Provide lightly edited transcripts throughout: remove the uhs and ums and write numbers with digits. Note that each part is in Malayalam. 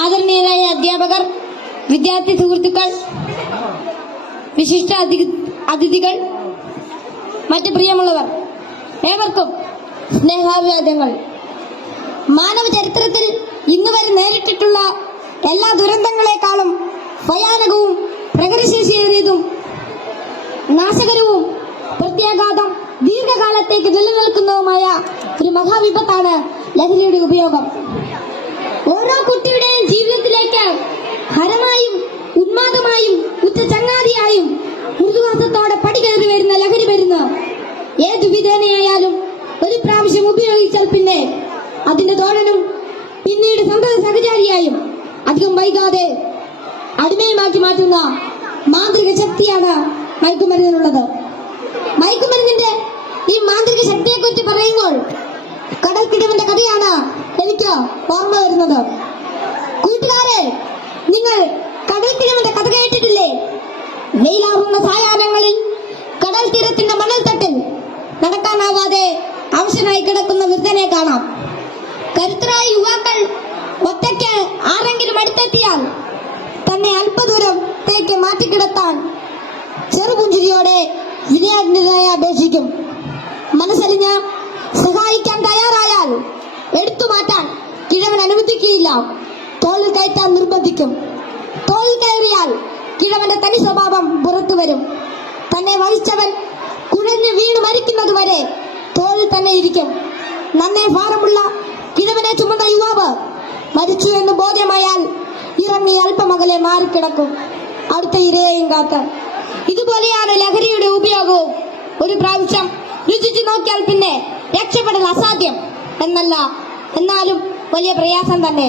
ആദരണീയരായ അധ്യാപകർ, വിദ്യാർത്ഥി സുഹൃത്തുക്കൾ, വിശിഷ്ട അതിഥികൾ, മറ്റ് പ്രിയമുള്ളവർ, ഏവർക്കും സ്നേഹാഭിവാദ്യങ്ങൾ. മാനവ ചരിത്രത്തിൽ ഇന്നുവരെ നേരിട്ടിട്ടുള്ള എല്ലാ ദുരന്തങ്ങളെക്കാളും ഭയാനകവും പ്രകൃതിശേഷിയേറിയതും നാശകരവും പ്രത്യാഘാതം ദീർഘകാലത്തേക്ക് നിലനിൽക്കുന്നതുമായ ഒരു മഹാവിപത്താണ് ലഹരിയുടെ ഉപയോഗം. ഓരോ കുട്ടിയുടെയും ജീവിതത്തിലേക്ക് ഹരമായും ഉന്മാദമായും ഉച്ച ചങ്ങാതിയായും മൃദുവാസത്തോടെ പടികയറി വരുന്ന ലഹരി മരുന്ന് ഏതു വിധേനയായാലും ഒരു പ്രാവശ്യം ഉപയോഗിച്ചാൽ പിന്നെ അതിന്റെ തോഴനും പിന്നീട് സന്തത സഹചാരിയായും അധികം വൈകാതെ അടിമയുമാക്കി മാറ്റുന്ന മാന്ത്രിക ശക്തിയാണ് മയക്കുമരുന്നിനുള്ളത്. മയക്കുമരുന്നിന്റെ ഈ മാന്ത്രിക ശക്തിയെക്കുറിച്ച് പറയുമ്പോൾ കടൽക്കിടവിന്റെ കഥയാണ് എനിക്ക് ഓർമ്മ വരുന്നത്. കൂട്ടുകാരെ, നിങ്ങൾ കടൽക്കിടവിന്റെ കഥ കേട്ടിട്ടില്ലേ? വെയിലാറുന്ന സായാഹ്നങ്ങളിൽ കടൽ തീരത്തിന്റെ മണൽത്തട്ടിൽ നടക്കാനാവാതെ അവശനായി കിടക്കുന്ന വൃദ്ധനെ കാണാം. കരുത്തരായ യുവാക്കൾ ഒറ്റയ്ക്ക് ആരെങ്കിലും അടുത്തെത്തിയാൽ തന്നെ അല്പദൂരത്തേക്ക് മാറ്റിക്കിടത്താൻ ചെറുപുഞ്ചിരിയോടെ വിനയാജ്ഞരായി അപേക്ഷിക്കും. മനസ്സലിഞ്ഞ് സഹായിക്കാൻ തയ്യാറായാൽ എടുത്തു മാറ്റാൻ കിഴവൻ അനുവദിക്കുകയില്ല. തോളിൽ കയറ്റാൻ നിർബന്ധിക്കും. തോളിൽ കയറിയാൽ കിഴവന്റെ തനി സ്വഭാവം പുറത്തു വരും. തന്നെ വഹിച്ചവൻ കുഴഞ്ഞു വീണ് മരിക്കുന്നതുവരെ തോളിൽ തന്നെ ഇരിക്കും. നന്നേ ഭാരമുള്ള കിഴവനെ ചുമന്ന യുവാവ് മരിച്ചു എന്ന് ബോധ്യമായാൽ ഇറങ്ങി അല്പമകലെ മാറിക്കിടക്കും, അടുത്ത ഇരയെയും കാത്ത്. ഇതുപോലെയാണ് ലഹരിയുടെ ഉപയോഗവും. ഒരു പ്രാവശ്യം രുചിച്ചു നോക്കിയാൽ പിന്നെ രക്ഷപ്പെടൽ അസാധ്യം എന്നല്ല, എന്നാലും വലിയ പ്രയാസം തന്നെ.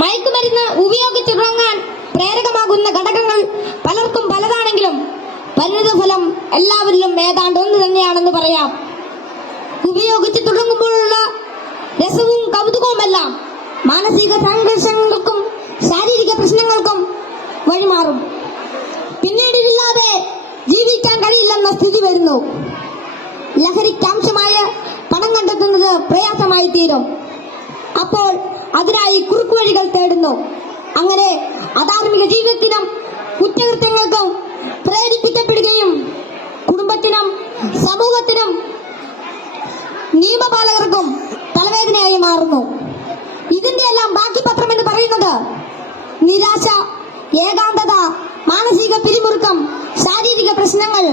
മയക്കുമരുന്ന് ഉപയോഗിച്ചുറങ്ങാൻ പ്രേരകമാകുന്ന ഘടകങ്ങൾ പലർക്കും പലതാണെങ്കിലും പരിണിതഫലം എല്ലാവരിലും ഏതാണ്ട് ഒന്ന് തന്നെയാണെന്ന് പറയാം. ഉപയോഗിച്ച് തുടങ്ങുമ്പോഴുള്ള രസവും കൗതുകവുമെല്ലാം മാനസിക സംഘർഷങ്ങൾക്കും ശാരീരിക പ്രശ്നങ്ങൾക്കും വഴിമാറും. പിന്നീട് ഇതില്ലാതെ ജീവിക്കാൻ കഴിയില്ലെന്ന സ്ഥിതി വരുന്നു. ലഹരിക്കാംശമായ പണം കണ്ടെത്തുന്നത് പ്രയാസമായി തീരും. അപ്പോൾ അതിനായി കുറുക്കുവഴികൾ തേടുന്നു. അങ്ങനെ അധാർമിക ജീവിതത്തിനും കുറ്റകൃത്യങ്ങൾക്കും പ്രേരിപ്പിക്കപ്പെടുകയും കുടുംബത്തിനും സമൂഹത്തിനും നിയമപാലകർക്കും തലവേദനയായി മാറുന്നു. ഇതിന്റെ എല്ലാം ബാക്കി പത്രം എന്ന് പറയുന്നത് നിരാശ, ഏകാന്തത, മാനസിക പിരിമുറുക്കം, ശാരീരിക പ്രശ്നങ്ങൾ,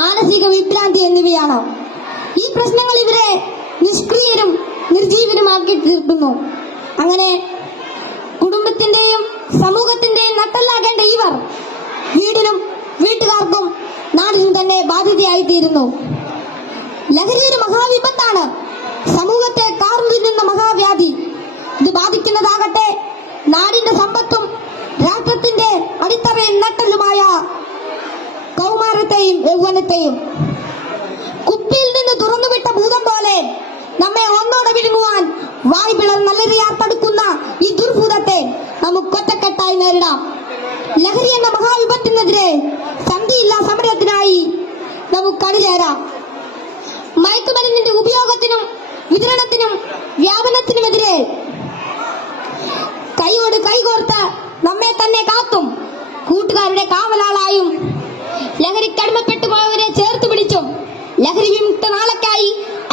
മാനസിക വിഭ്രാന്തി എന്നിവയാണ്. ഈ പ്രശ്നങ്ങൾ ഇവരെ നിഷ്ക്രിയരും നിർജീവനുമാക്കി തീർക്കുന്നു. അങ്ങനെ കുടുംബത്തിന്റെയും സമൂഹത്തിന്റെയും നട്ടെല്ലാകേണ്ട ഇവർ വീടിനും വീട്ടുകാർക്കും നാടിനും തന്നെ ബാധ്യതയായി തീരുന്നു. ലഹരി ഒരു മഹാവിപത്താണ്, സമൂഹത്തെ കാർന്നു തിന്നുന്ന മഹാവ്യാധി. ഇത് ബാധിക്കുന്നതാകട്ടെ നാടിന്റെ സമ്പത്തും രാഷ്ട്രത്തിന്റെ അടിത്തറയും നട്ടലുമായ കൗമാരത്തെയും യൗവനത്തെയും. കുപ്പിയിൽ നിന്ന് തുറന്നുവിട്ട ഭൂതം പോലെ നമ്മെ ഒന്നോടെ വിഴുങ്ങുവാൻ വായ് നല്ലറിയാത്തടുക്കുന്ന ഈ ദുർഭൂതത്തെ നമുക്ക് ഒറ്റക്കെട്ടായി നേരിടാം. ലഹരി എന്ന മഹാവിപത്തിനെതിരെ സന്ധിയില്ലാ സമരത്തിനായി നമുക്ക് അണിചേരാം. മയക്കുമരുന്നിന്റെ ഉപയോഗത്തിനും വിതരണത്തിനും വ്യാപനത്തിനുമെതിരെ കൈയോട് കൈകോർത്ത് നമ്മെ തന്നെ കാത്തും കൂട്ടുകാരുടെ കാവലാളായും ലഹരിക്കടിമപ്പെട്ടു പോയവരെ ചേർത്ത് പിടിച്ചും ലഹരി വിമുക്ത നാളേക്കായി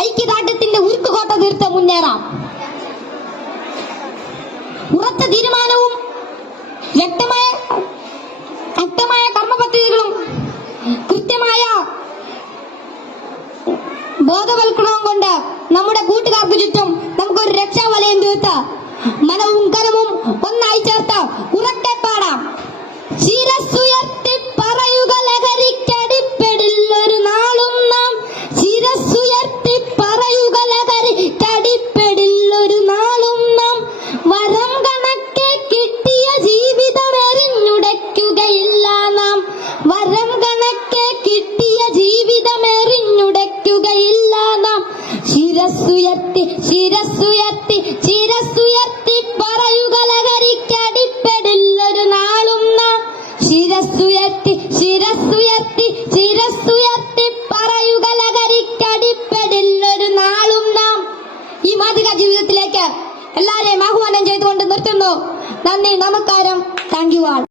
ഐക്യദാർഢ്യത്തിന്റെ ഉരുക്കുകോട്ട തീർത്ത് മുന്നേറാം. ഉറച്ച തീരുമാനവും വ്യക്തമായ കർമ്മപദ്ധതികളും കൃത്യമായ ബോധവൽക്കരണവും കൊണ്ട് നമ്മുടെ കൂട്ടുകാർക്ക് ചുറ്റും നമുക്കൊരു രക്ഷാവലയം തീർത്ത് മനവും കരവും ഒന്നായി ചേർത്ത് ഉറക്കെ പാടാം. ശിരസ്സുയർത്തി പറയുക ലഹരിക്കടിപ്പെടില്ലൊരു നാളും നാം. ശിരസ്സുയർത്തി പറയുക ലഹരിക്കടിപ്പെടില്ലൊരു നാളും നാം. വരം കണക്കെ കിട്ടിയ ജീവിതം എറിഞ്ഞുടയ്ക്കുകയില്ല നാം. വരം കണക്കെ കിട്ടിയ ജീവിതം എറിഞ്ഞുടയ്ക്കുകയില്ല നാം. ശിരസ്സുയർത്തി ശിരസ്സുയർത്തി ശിരസ്സുയർത്തി പറയുക ലഹരിക്കടിപ്പെടില്ലൊരു നാളും നാം. ശിരസ്സുയർത്തി ശിരസ്സുയർത്തി ശിരസ്സുയർത്തി പറയുക ലഹരിക്കടിപ്പെടില്ലൊരു നാളും നാം. ഈ മാതൃകാ ജീവിതത്തിലേക്ക് എല്ലാവരെയും ആഹ്വാനം ചെയ്തുകൊണ്ട് നിർത്തുന്നു. നന്ദി, നമസ്കാരം. Thank you all.